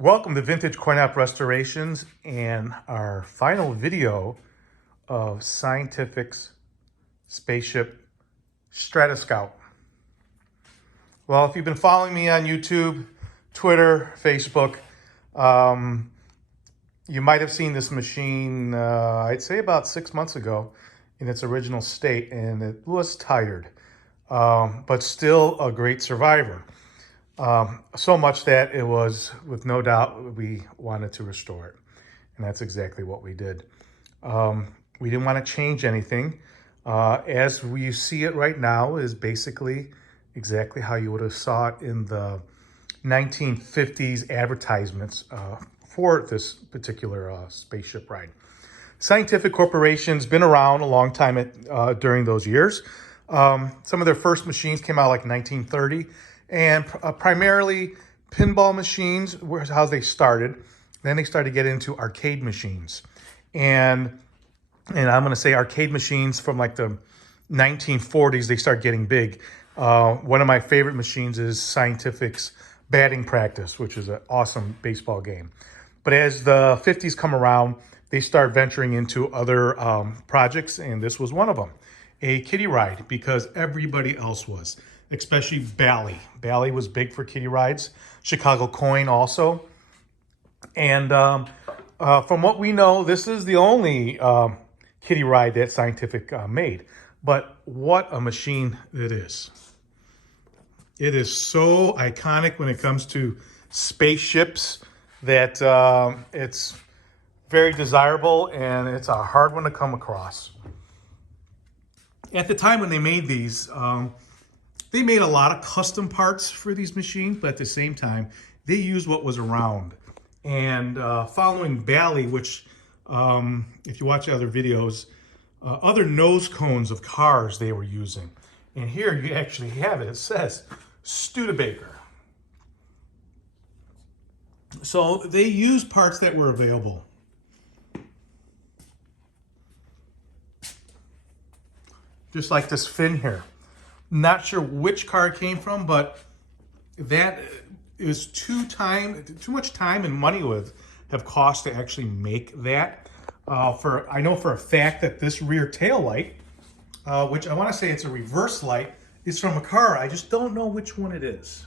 Welcome to Vintage Coin-Op Restorations and our final video of Scientific's spaceship Strato. Well, if you've been following me on YouTube, Twitter, Facebook, you might have seen this machine, I'd say about 6 months ago in its original state, and it was tired, but still a great survivor. So much that it was, with no doubt, we wanted to restore it. And that's exactly what we did. We didn't want to change anything. As we see it right now is basically exactly how you would have saw it in the 1950s advertisements for this particular spaceship ride. Scientific Corporation's been around a long time during those years. Some of their first machines came out like 1930. And primarily pinball machines was how they started. Then they started to get into arcade machines. And I'm going to say arcade machines from like the 1940s, they start getting big. One of my favorite machines is Scientific's Batting Practice, which is an awesome baseball game. But as the 50s come around, they start venturing into other projects, and this was one of them. A kiddie ride, because everybody else was. Especially Bally. Bally was big for kiddie rides. Chicago Coin also. And from what we know, this is the only kiddie ride that Scientific made. But what a machine it is. It is so iconic when it comes to spaceships that it's very desirable, and it's a hard one to come across. At the time when they made these, they made a lot of custom parts for these machines, but at the same time, they used what was around. And following Bally, which, if you watch other videos, other nose cones of cars they were using. And here you actually have it. It says Studebaker. So they used parts that were available. Just like this fin here. Not sure which car it came from, but that is too much time and money would have cost to actually make that. I know for a fact that this rear tail light, which I want to say it's a reverse light, is from a car. I just don't know which one it is.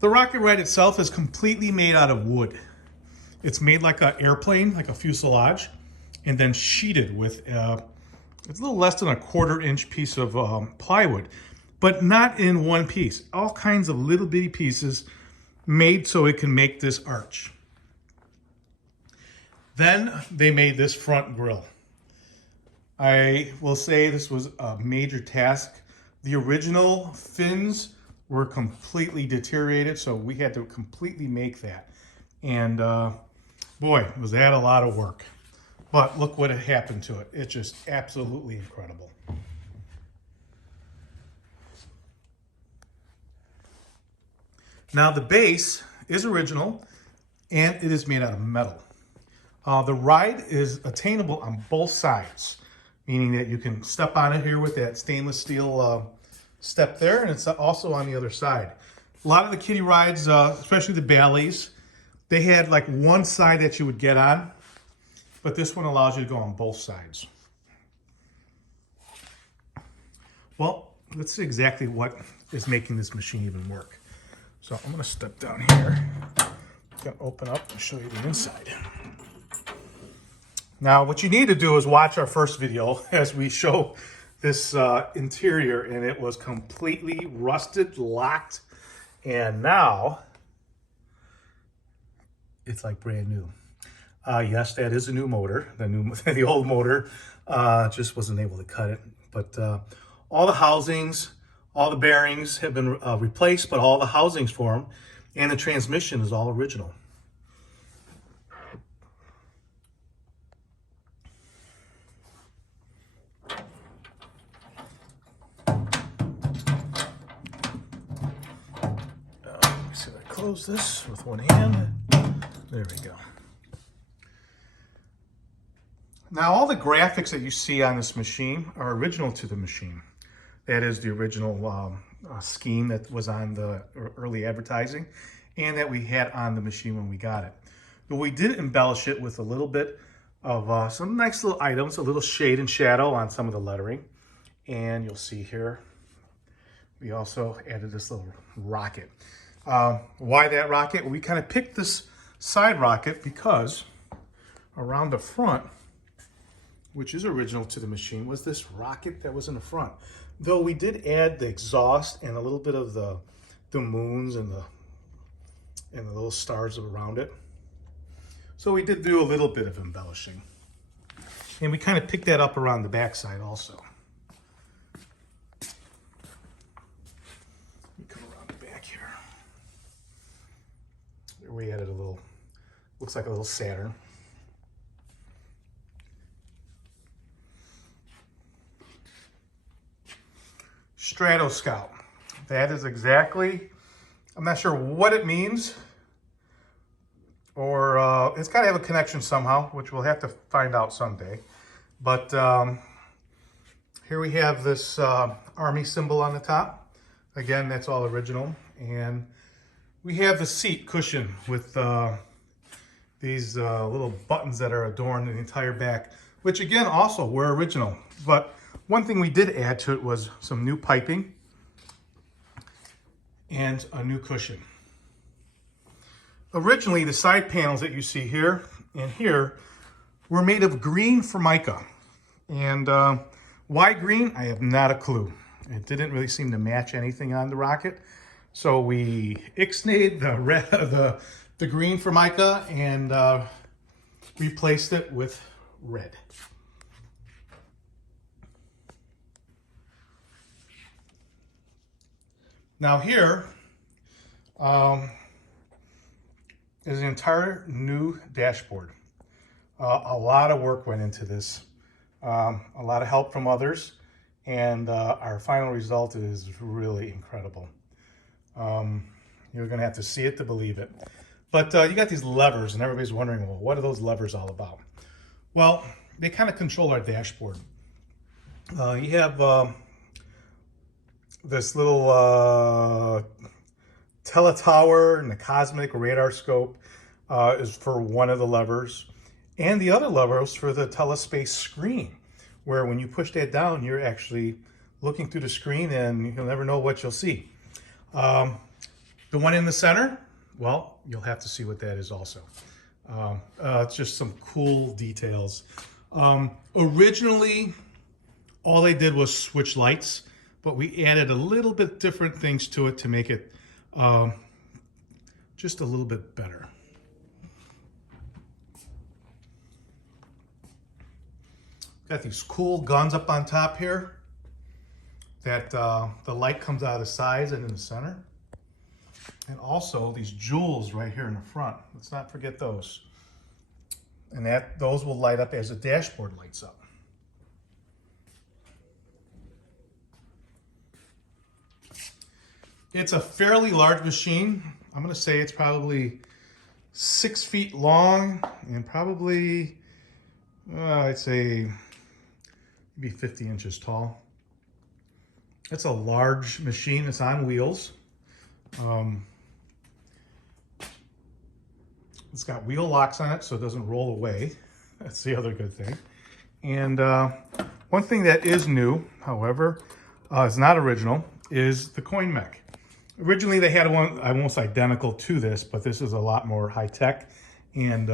The rocket ride itself is completely made out of wood. It's made like an airplane, like a fuselage, and then sheeted with it's a little less than a 1/4-inch piece of plywood, but not in one piece. All kinds of little bitty pieces made so it can make this arch. Then they made this front grille. I will say this was a major task. The original fins were completely deteriorated, so we had to completely make that. And boy, was that a lot of work. But look what had happened to it. It's just absolutely incredible. Now the base is original, and it is made out of metal. The ride is attainable on both sides, meaning that you can step on it here with that stainless steel step there, and it's also on the other side. A lot of the kiddie rides, especially the Bally's, they had like one side that you would get on, but this one allows you to go on both sides. Well, let's see exactly what is making this machine even work. So I'm going to step down here. I'm going to open up and show you the inside. Now, what you need to do is watch our first video as we show this interior, and it was completely rusted, locked, and now it's like brand new. Yes, that is a new motor. The old motor just wasn't able to cut it. But all the housings, all the bearings have been replaced, but all the housings for them, and the transmission is all original. Let me see if I close this with one hand. There we go. Now, all the graphics that you see on this machine are original to the machine. That is the original scheme that was on the early advertising and that we had on the machine when we got it. But we did embellish it with a little bit of some nice little items, a little shade and shadow on some of the lettering. And you'll see here, we also added this little rocket. Why that rocket? Well, we kind of picked this side rocket because around the front, which is original to the machine, was this rocket that was in the front. Though we did add the exhaust and a little bit of the moons and the little stars around it. So we did do a little bit of embellishing. And we kind of picked that up around the backside also. Let me come around the back here. There we added a little, looks like a little Saturn. Strato Scout. That is exactly, I'm not sure what it means, or it's got to have a connection somehow, which we'll have to find out someday. But here we have this army symbol on the top. Again, that's all original. And we have the seat cushion with these little buttons that are adorned in the entire back, which again also were original. But one thing we did add to it was some new piping and a new cushion. Originally, the side panels that you see here and here were made of green Formica. And why green? I have not a clue. It didn't really seem to match anything on the rocket. So we ixnayed the green Formica and replaced it with red. Now here is an entire new dashboard. A lot of work went into this, a lot of help from others, and our final result is really incredible. You're gonna have to see it to believe it. But you got these levers, and everybody's wondering, well, what are those levers all about? Well, they kind of control our dashboard. You have this little teletower and the cosmic radar scope is for one of the levers. And the other lever is for the telespace screen, where when you push that down, you're actually looking through the screen and you'll never know what you'll see. The one in the center, well, you'll have to see what that is also. It's just some cool details. Originally, all they did was switch lights, but we added a little bit different things to it to make it just a little bit better. Got these cool guns up on top here that the light comes out of the sides and in the center. And also these jewels right here in the front. Let's not forget those. And those will light up as the dashboard lights up. It's a fairly large machine. I'm gonna say it's probably 6 feet long and probably, I'd say maybe 50 inches tall. It's a large machine. It's on wheels. It's got wheel locks on it so it doesn't roll away. That's the other good thing. And one thing that is new, however, is not original, is the coin mech. Originally they had one almost identical to this, but this is a lot more high tech. And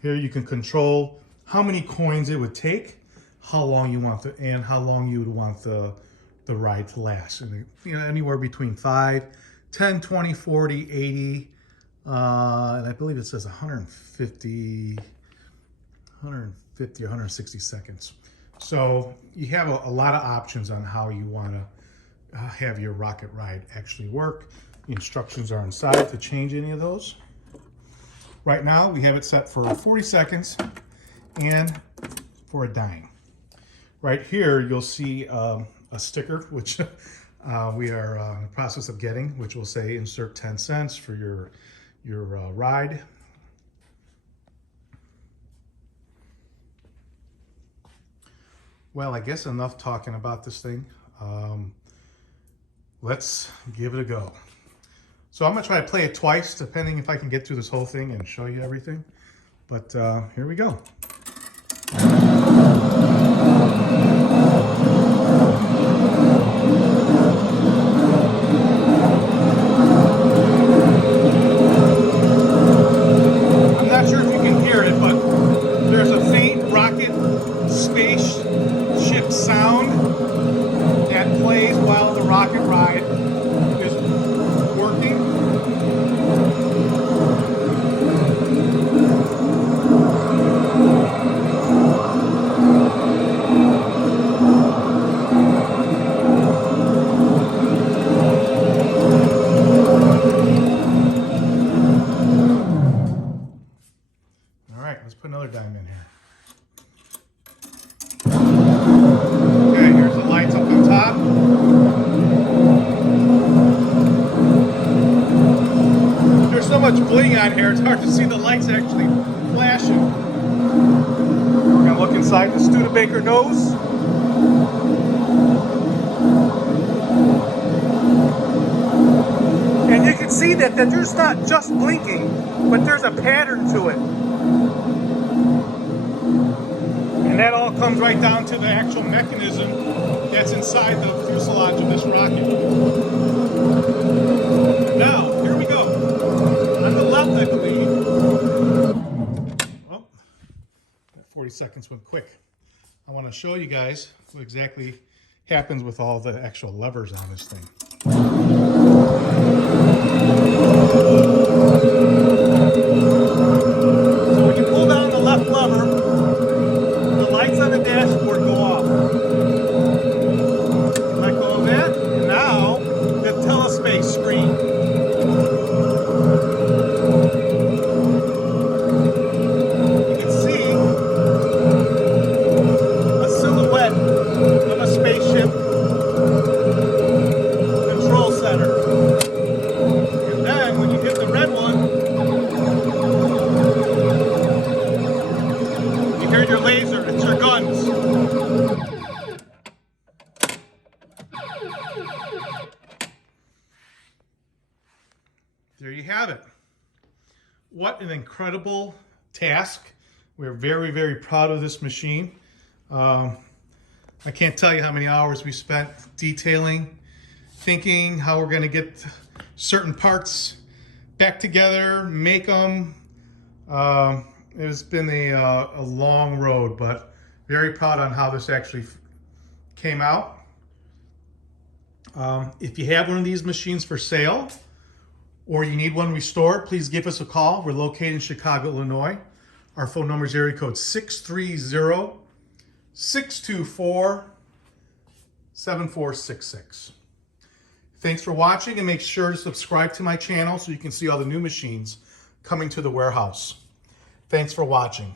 here you can control how many coins it would take, how long you want and how long you would want the ride to last. And, you know, anywhere between 5, 10, 20, 40, 80, and I believe it says 150, 160 seconds. So you have a lot of options on how you want to have your rocket ride actually work. The instructions are inside to change any of those. Right now we have it set for 40 seconds and for a dime. Right here you'll see a sticker which we are in the process of getting, which will say insert 10 cents for your ride. Well, I guess enough talking about this thing. Let's give it a go. So I'm gonna try to play it twice, depending if I can get through this whole thing and show you everything. But here we go. I'm not sure if you can hear it, but there's a faint rocket spaceship sound that plays while the rocket ride is working. All right, let's put another dime in here. Okay, here's the lights up on top. There's so much bling on here, it's hard to see the lights actually flashing. We're gonna look inside the Studebaker nose. And you can see that there's not just blinking, but there's a pattern to it. And that all comes right down to the actual mechanism that's inside the fuselage of this rocket. Now, here we go. On the left, I believe. Well, that 40 seconds went quick. I want to show you guys what exactly happens with all the actual levers on this thing. So when you pull down the left lever, the lights on the dashboard go off. Let go of that, and now the telespace screen. You can see a silhouette of a spaceship control center. And then when you hit the red one, you hear your laser, it's your guns. There you have it. What an incredible task. We're very, very proud of this machine. I can't tell you how many hours we spent detailing, thinking how we're going to get certain parts back together, make them. It's been a long road, but very proud on how this actually came out. If you have one of these machines for sale, or you need one restored, please give us a call. We're located in Chicago, Illinois. Our phone number is area code 630-624-7466. Thanks for watching, and make sure to subscribe to my channel so you can see all the new machines coming to the warehouse. Thanks for watching.